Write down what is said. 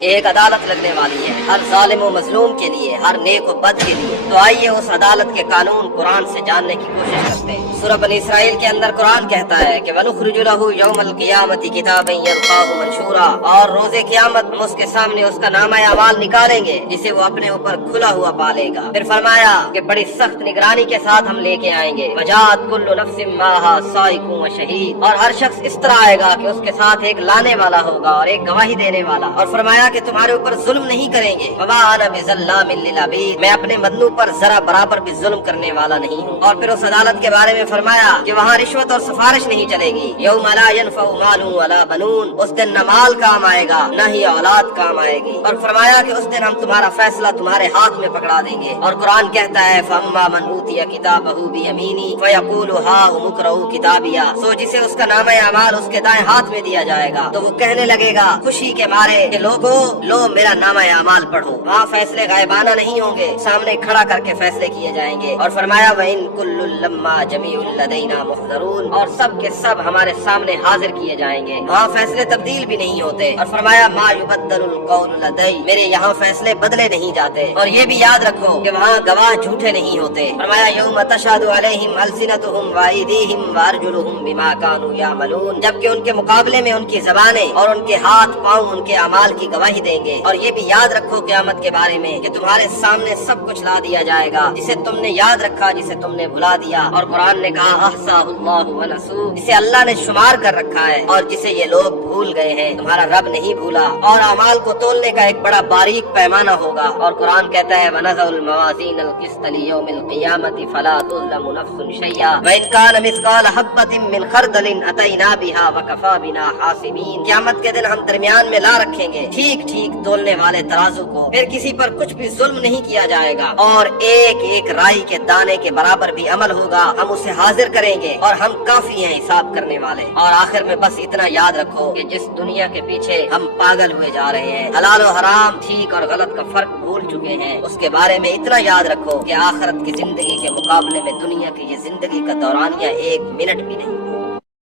ایک عدالت لگنے والی ہے ہر ظالم و مظلوم کے لیے، ہر نیک و بد کے لیے۔ تو آئیے اس عدالت کے قانون قرآن سے جاننے کی کوشش کرتے ہیں۔ سورہ بنی اسرائیل کے اندر قرآن کہتا ہے کہ وَنُخْرِجُ لَهُ يَوْمَ الْقِيَامَةِ كِتَابًا يَلْقَاهُ مَنشُورًا، اور روز قیامت ہم اس کے سامنے اس کا نامہ اعمال نکالیں گے جسے وہ اپنے اوپر کھلا ہوا پالے گا۔ پھر فرمایا کہ بڑی سخت نگرانی کے ساتھ ہم لے کے آئیں گے۔ وَجَاءَتْ كُلُّ نَفْسٍ مَعَهَا سَائِقٌ وَشَهِيدٌ، اور ہر شخص اس طرح آئے گا کہ اس کے ساتھ ایک لانے والا ہوگا اور ایک گواہی دینے والا۔ اور فرمایا کہ تمہارے اوپر ظلم نہیں کریں گے۔ وَمَا أَنَا بِظَلَّامٍ لِّلْعَبِيدِ، میں اپنے بندوں پر ذرا برابر بھی ظلم کرنے والا نہیں ہوں۔ اور پھر اس عدالت کے بارے میں فرمایا کہ وہاں رشوت اور سفارش نہیں چلے گی۔ یوم لا ينفع مال ولا بنون، اس دن نہ مال کام آئے گا نہ ہی اولاد کام آئے گی۔ اور فرمایا کہ اس دن ہم تمہارا فیصلہ تمہارے ہاتھ میں پکڑا دیں گے۔ اور قرآن کہتا ہے فَأَمَّا مَنْ أُوتِيَ كِتَابَهُ بِيَمِينِهِ فَيَقُولُ هَاؤُمُ اقْرَءُوا كِتَابِيَهْ، سو جسے اس کا نامہ اعمال اس کے دائیں ہاتھ میں دیا جائے گا تو وہ کہنے لگے گا خوشی کے مارے کہ لوگو لو میرا نامہ اعمال پڑھو۔ وہاں فیصلے غائبانہ نہیں ہوں گے، سامنے کھڑا کر کے فیصلے کیے جائیں گے۔ اور فرمایا وَإِن كُلٌّ لَمَّا جَمِيعٌ لَدَيْنَا مُحْضَرُونَ، اور سب کے سب ہمارے سامنے حاضر کیے جائیں گے، وہاں فیصلے تبدیل بھی نہیں ہوتے۔ اور فرمایا مَا يُبَدَّلُ الْقَوْلُ لَدَيَّ، میرے یہاں فیصلے بدلے نہیں جاتے۔ اور یہ بھی یاد رکھو کہ وہاں گواہ جھوٹے نہیں ہوتے۔ فرمایا یوم تشہد علیہم السنتہم وایدیہم وارجلہم بما کانوا یعملون، جبکہ ان کے مقابلے میں ان کی زبانیں اور ان کے ہاتھ پاؤں ان کے اعمال کی گواہی دیں گے۔ اور یہ بھی یاد رکھو قیامت کے بارے میں کہ تمہارے سامنے سب کچھ لا دیا جائے گا، جسے تم نے یاد رکھا، جسے تم نے بھلا دیا۔ اور قرآن نے کہا احصاہ اللہ ونسوہ، جسے اللہ نے شمار کر رکھا ہے اور جسے یہ لوگ بھول گئے ہیں، تمہارا رب نہیں بھولا۔ اور اعمال کو تولنے کا ایک بڑا باریک پیمانہ ہوگا۔ اور قرآن کہتا ہے وَنَضَعُ الْمَوَازِينَ الْقِسْطَ لِيَوْمِ الْقِيَامَةِ فَلَا تُظْلَمُ نَفْسٌ شَيْئًا وَإِنْ كَانَ مِثْقَالَ حَبَّةٍ مِّنْ خَرْدَلٍ أَتَيْنَا بِهَا وَكَفَىٰ بِنَا حَاسِبِينَ، قیامت کے دن ہم درمیان میں لا رکھیں گے ٹھیک ٹھیک تولنے والے ترازو کو، پھر کسی پر کچھ بھی ظلم نہیں کیا جائے گا، اور ایک ایک رائی کے دانے کے برابر بھی عمل ہوگا، ہم اسے حاضر کریں گے اور ہم کافی ہیں حساب کرنے والے۔ اور آخر میں بس اتنا یاد رکھو کہ جس دنیا کے پیچھے ہم پاگل ہوئے جا رہے ہیں، حلال و حرام ٹھیک اور غلط کا فرق بھول چکے ہیں، اس کے بارے میں اتنا یاد رکھو کہ آخرت کی زندگی کے مقابلے میں دنیا کی یہ زندگی کا دورانیہ ایک منٹ بھی نہیں۔